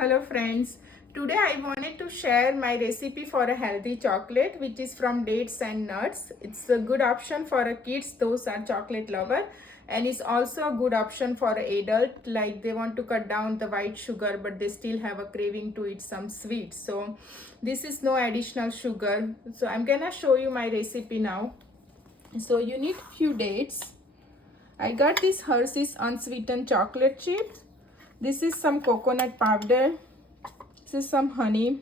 Hello friends, today I wanted to share my recipe for a healthy chocolate which is from dates and nuts. It's a good option for a kids, those are chocolate lover, and it's also a good option for an adult, like they want to cut down the white sugar but they still have a craving to eat some sweets. So this is no additional sugar. So I'm gonna show you my recipe now. So you need few dates. I got this Hershey's unsweetened chocolate chips. This is some coconut powder. This is some honey.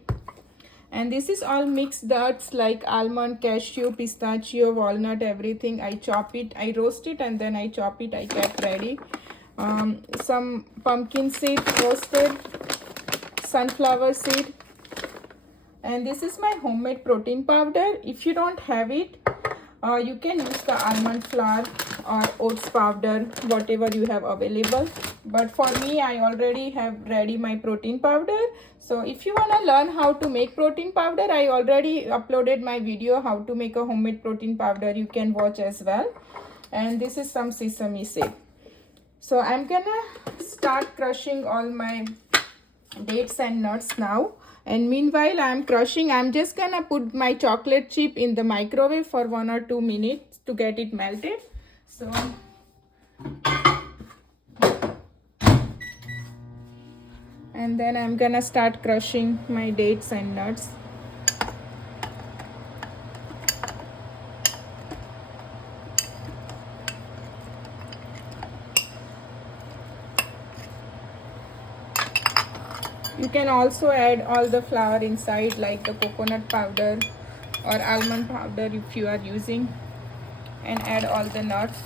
And this is all mixed nuts like almond, cashew, pistachio, walnut, everything. I chop it, I roast it, and then I chop it. I get ready. Some pumpkin seed roasted, sunflower seed. And this is my homemade protein powder. If you don't have it, you can use the almond flour or oats powder, whatever you have available. But for me, I already have ready my protein powder. So if you want to learn how to make protein powder, I already uploaded my video how to make a homemade protein powder. You can watch as well. And this is some sesame seed. So I'm gonna start crushing all my dates and nuts now. And meanwhile I'm crushing, I'm just gonna put my chocolate chip in the microwave for 1 or 2 minutes to get it melted. So and then I'm gonna start crushing my dates and nuts. You can also add all the flour inside, like the coconut powder or almond powder if you are using, and add all the nuts.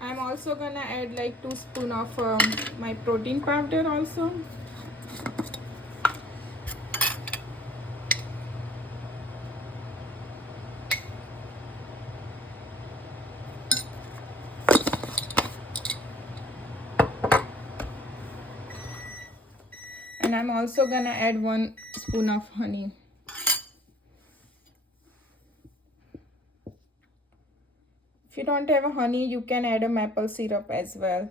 I'm also gonna add like 2 spoons of my protein powder also. And I'm also gonna add 1 spoon of honey. If you don't have a honey, you can add a maple syrup as well.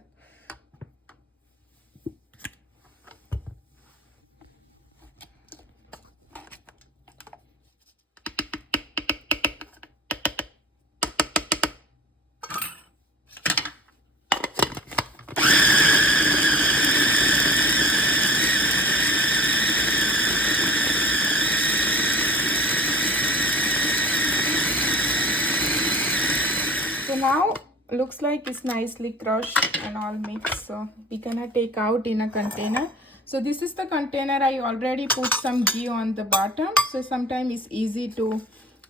So now looks like it's nicely crushed and all mixed. So we're gonna take out in a container. So this is the container. I already put some ghee on the bottom, so sometimes it's easy to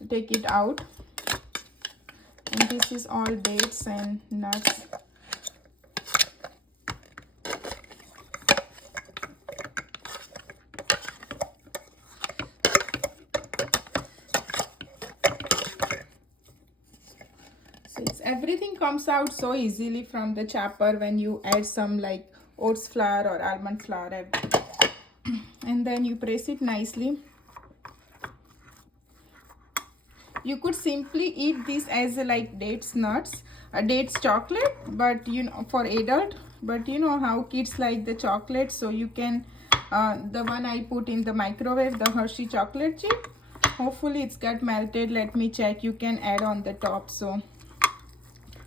take it out. And this is all dates and nuts. Everything comes out so easily from the chopper when you add some like oats flour or almond flour, and then you press it nicely. You could simply eat this as like dates nuts, dates chocolate, but you know, for adult, but you know how kids like the chocolate, so you can the one I put in the microwave, the Hershey chocolate chip, hopefully it's got melted. Let me check. You can add on the top, so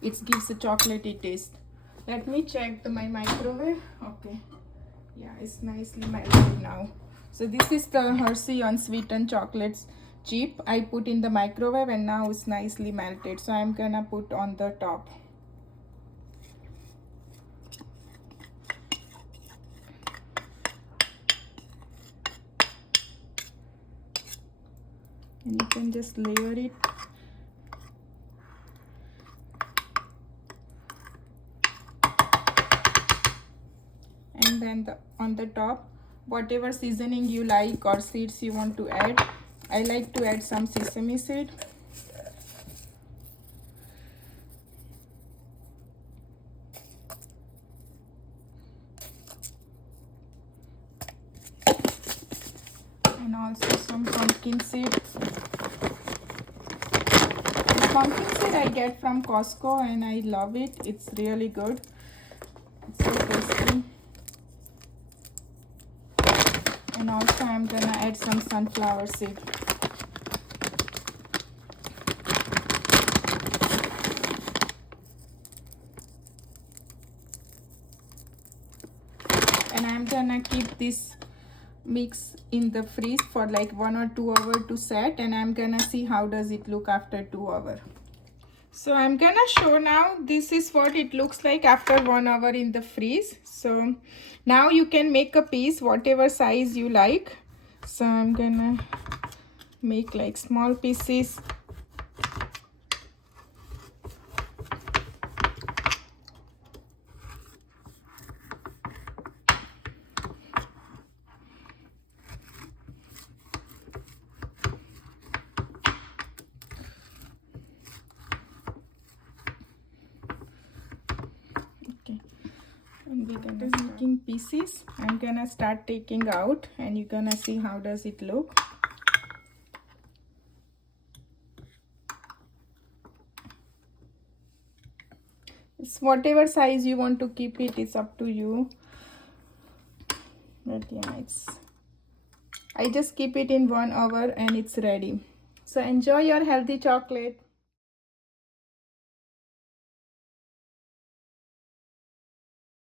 it gives a chocolatey taste. Let me check my microwave. Okay, yeah, it's nicely melted now. So this is the Hershey unsweetened chocolates chip I put in the microwave, and now it's nicely melted. So I'm gonna put on the top. And you can just layer it. And then on the top, whatever seasoning you like or seeds you want to add. I like to add some sesame seed. and also some pumpkin seed. Pumpkin seed I get from Costco and I love it. It's really good. It's so tasty. And also I'm gonna add some sunflower seed. And I'm gonna keep this mix in the freeze for like 1 or 2 hours to set, and I'm gonna see how does it look after 2 hours. So I'm gonna show now. This is what it looks like after 1 hour in the freeze. So now you can make a piece whatever size you like. So I'm gonna make like small pieces. And we're gonna making pieces. I'm gonna start taking out and you're gonna see how does it look. It's whatever size you want to keep it, it's up to you. But yeah, I just keep it in 1 hour and it's ready. So enjoy your healthy chocolate.